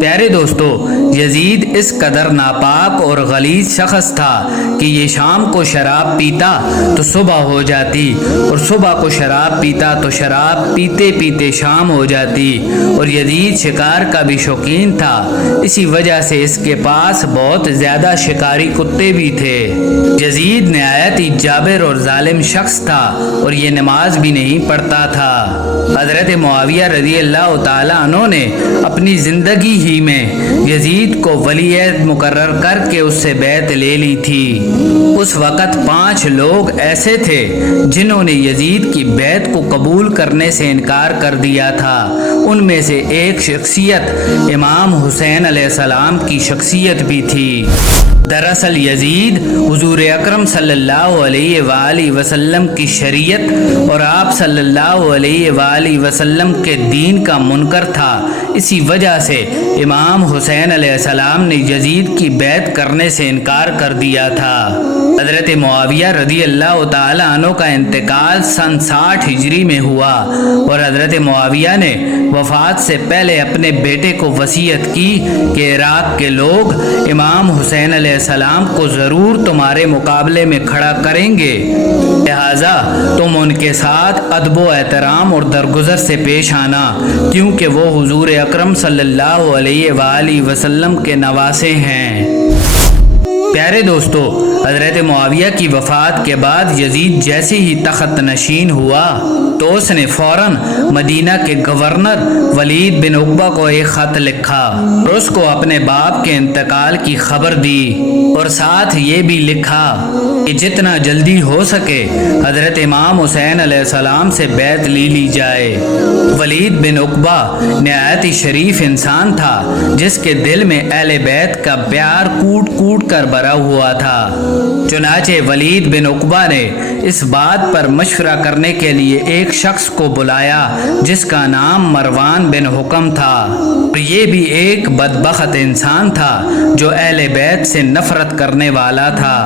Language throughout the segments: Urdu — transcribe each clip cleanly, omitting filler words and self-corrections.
پیارے دوستو، یزید اس قدر ناپاک اور غلیظ شخص تھا کہ یہ شام کو شراب پیتا تو صبح ہو جاتی، اور صبح کو شراب پیتا تو شراب پیتے پیتے شام ہو جاتی، اور یزید شکار کا بھی شوقین تھا۔ اسی وجہ سے اس کے پاس بہت زیادہ شکاری کتے بھی تھے۔ یزید نہایت ہی جابر اور ظالم شخص تھا، اور یہ نماز بھی نہیں پڑھتا تھا۔ حضرت معاویہ رضی اللہ تعالیٰ عنہ نے اپنی زندگی ہی میں یزید کو ولی عہد مقرر کر کے اس سے بیعت لے لی تھی۔ اس وقت 5 لوگ ایسے تھے جنہوں نے یزید کی بیعت کو قبول کرنے سے انکار کر دیا تھا۔ ان میں سے ایک شخصیت امام حسین علیہ السلام کی شخصیت بھی تھی۔ دراصل یزید حضور اکرم صلی اللہ علیہ وآلہ وسلم کی شریعت اور آپ صلی اللہ علیہ وآلہ وسلم کے دین کا منکر تھا۔ اسی وجہ سے امام حسین علیہ السلام نے یزید کی بیعت کرنے سے انکار کر دیا تھا۔ حضرت معاویہ رضی اللہ تعالی عنہ کا انتقال سن 60 ہجری میں ہوا، اور حضرت معاویہ نے وفات سے پہلے اپنے بیٹے کو وصیت کی کہ عراق کے لوگ امام حسین علیہ السلام کو ضرور تمہارے مقابلے میں کھڑا کریں گے، لہذا تم ان کے ساتھ ادب و احترام اور درگزر سے پیش آنا، کیونکہ وہ حضور اکرم صلی اللہ علیہ وآلہ وسلم کے نواسے ہیں۔ پیارے دوستو، حضرت معاویہ کی وفات کے بعد یزید جیسے ہی تخت نشین ہوا تو اس نے فوراً مدینہ کے گورنر ولید بن عقبہ کو ایک خط لکھا اور اس کو اپنے باپ کے انتقال کی خبر دی، اور ساتھ یہ بھی لکھا کہ جتنا جلدی ہو سکے حضرت امام حسین علیہ السلام سے بیعت لی جائے۔ ولید بن عقبہ نہایت ہی شریف انسان تھا، جس کے دل میں اہل بیت کا پیار کوٹ کوٹ کر بھرا ہوا تھا۔ چنانچہ ولید بن عقبہ نے اس بات پر مشورہ کرنے کے لیے ایک شخص کو بلایا جس کا نام مروان بن حکم تھا، اور یہ بھی ایک بدبخت انسان تھا جو اہل بیت سے نفرت کرنے والا تھا۔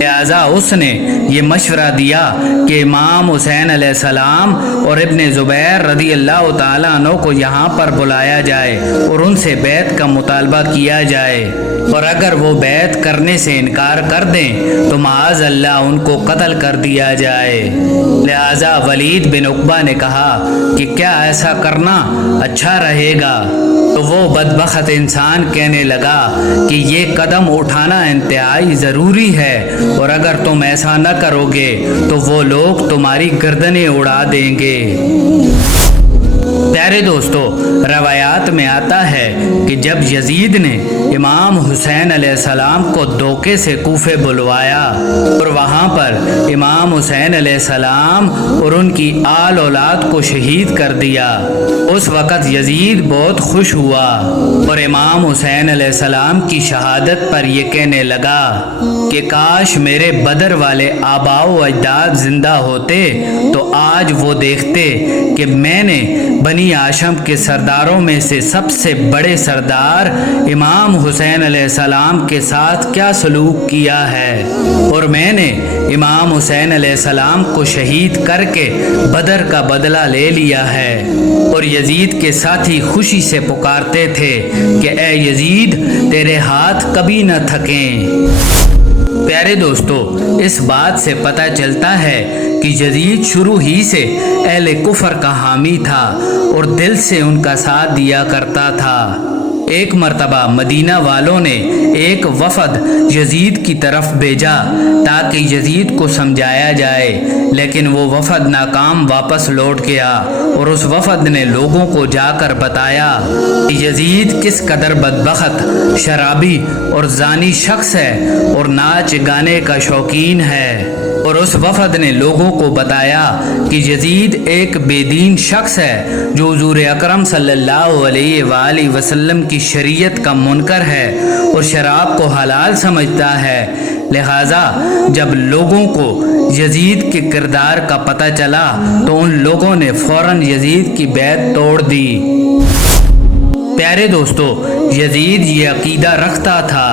لہذا اس نے یہ مشورہ دیا کہ امام حسین علیہ السلام اور ابن زبیر رضی اللہ تعالیٰ عنہ کو یہاں پر بلایا جائے اور ان سے بیعت کا مطالبہ کیا جائے، اور اگر وہ بیعت کرنے سے انکار کر دیں تو معاذ اللہ ان کو قتل کر دیا جائے۔ لہذا ولید بن عقبہ نے کہا کہ کیا ایسا کرنا اچھا رہے گا؟ تو وہ بدبخت انسان کہنے لگا کہ یہ قدم اٹھانا انتہائی ضروری ہے، اور اگر تم ایسا نہ کرو گے تو وہ لوگ تمہاری گردنیں اڑا دیں گے۔ پیارے دوستو، روایات میں آتا ہے کہ جب یزید نے امام حسین علیہ السلام کو دھوکے سے کوفے بلوایا اور وہاں پر امام حسین علیہ السلام اور ان کی آل اولاد کو شہید کر دیا، اس وقت یزید بہت خوش ہوا اور امام حسین علیہ السلام کی شہادت پر یہ کہنے لگا کہ کاش میرے بدر والے آباء و اجداد زندہ ہوتے تو آج وہ دیکھتے کہ میں نے بنی ہاشم کے سرداروں میں سے سب سے بڑے سردار امام حسین علیہ السلام کے ساتھ کیا سلوک کیا ہے، اور میں نے امام حسین علیہ السلام کو شہید کر کے بدر کا بدلہ لے لیا ہے۔ اور یزید کے ساتھی خوشی سے پکارتے تھے کہ اے یزید، تیرے ہاتھ کبھی نہ تھکیں۔ پیارے دوستو، اس بات سے پتہ چلتا ہے کہ یزید شروع ہی سے اہل کفر کا حامی تھا اور دل سے ان کا ساتھ دیا کرتا تھا۔ ایک مرتبہ مدینہ والوں نے ایک وفد یزید کی طرف بھیجا تاکہ یزید کو سمجھایا جائے، لیکن وہ وفد ناکام واپس لوٹ گیا، اور اس وفد نے لوگوں کو جا کر بتایا کہ یزید کس قدر بدبخت، شرابی اور زانی شخص ہے اور ناچ گانے کا شوقین ہے۔ اور اس وفد نے لوگوں کو بتایا کہ یزید ایک بے دین شخص ہے جو حضور اکرم صلی اللہ علیہ وآلہ وسلم کی شریعت کا منکر ہے اور شراب کو حلال سمجھتا ہے۔ لہذا جب لوگوں کو یزید کے کردار کا پتہ چلا تو ان لوگوں نے فوراً یزید کی بیعت توڑ دی۔ پیارے دوستو، یزید یہ عقیدہ رکھتا تھا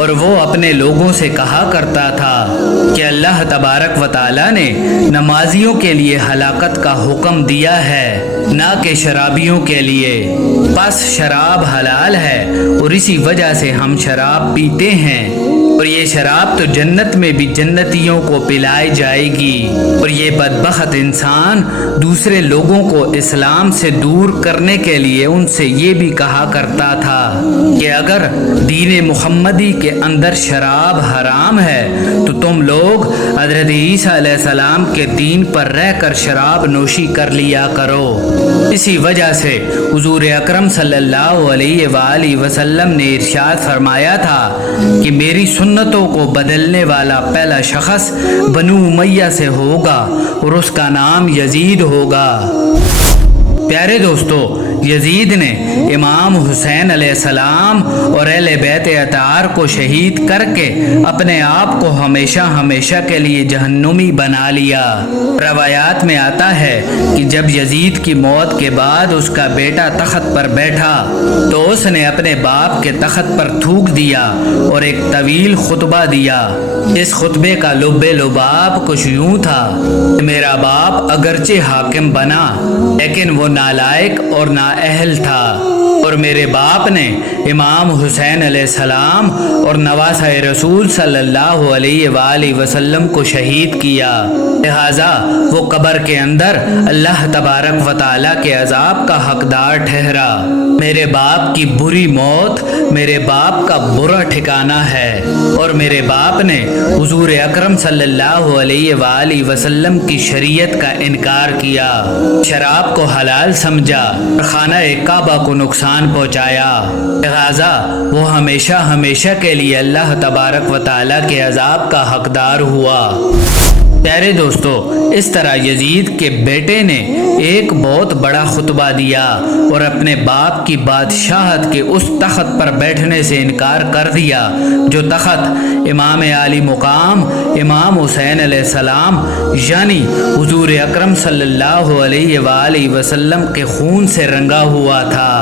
اور وہ اپنے لوگوں سے کہا کرتا تھا کہ اللہ تبارک و تعالیٰ نے نمازیوں کے لیے ہلاکت کا حکم دیا ہے، نہ کہ شرابیوں کے لیے۔ بس شراب حلال ہے اور اسی وجہ سے ہم شراب پیتے ہیں، اور یہ شراب تو جنت میں بھی جنتیوں کو پلائی جائے گی۔ اور یہ بدبخت انسان دوسرے لوگوں کو اسلام سے دور کرنے کے لیے ان سے یہ بھی کہا کرتا تھا کہ اگر دین محمدی کے اندر شراب حرام ہے تو تم لوگ حضرت عیسیٰ علیہ السلام کے دین پر رہ کر شراب نوشی کر لیا کرو۔ اسی وجہ سے حضور اکرم صلی اللہ علیہ وآلہ وسلم نے ارشاد فرمایا تھا کہ میری سنتوں کو بدلنے والا پہلا شخص بنو امیہ سے ہوگا اور اس کا نام یزید ہوگا۔ پیارے دوستو، یزید نے امام حسین علیہ السلام اور اہل بیت اطہار کو شہید کر کے اپنے آپ کو ہمیشہ ہمیشہ کے لیے جہنمی بنا لیا۔ روایات میں آتا ہے کہ جب یزید کی موت کے بعد اس کا بیٹا تخت پر بیٹھا تو اس نے اپنے باپ کے تخت پر تھوک دیا اور ایک طویل خطبہ دیا۔ اس خطبے کا لب لباب کچھ یوں تھا کہ میرا باپ اگرچہ حاکم بنا لیکن وہ نالائق اور نااہل تھا، اور میرے باپ نے امام حسین علیہ السلام اور نواسہ رسول صلی اللہ علیہ وآلہ وسلم کو شہید کیا، لہذا وہ قبر کے اندر اللہ تبارک و تعالیٰ کے عذاب کا حقدار ٹھہرا۔ میرے باپ کی بری موت میرے باپ کا برا ٹھکانہ ہے، اور میرے باپ نے حضور اکرم صلی اللہ علیہ وآلہ وسلم کی شریعت کا انکار کیا، شراب کو حلال سمجھا اور خانہ کعبہ کو نقصان پہنچایا، لہذا وہ ہمیشہ ہمیشہ کے لیے اللہ تبارک و تعالیٰ کے عذاب کا حقدار ہوا۔ پیارے دوستو، اس طرح یزید کے بیٹے نے ایک بہت بڑا خطبہ دیا اور اپنے باپ کی بادشاہت کے اس تخت پر بیٹھنے سے انکار کر دیا جو تخت امام عالی مقام امام حسین علیہ السلام یعنی حضور اکرم صلی اللہ علیہ وآلہ وسلم کے خون سے رنگا ہوا تھا۔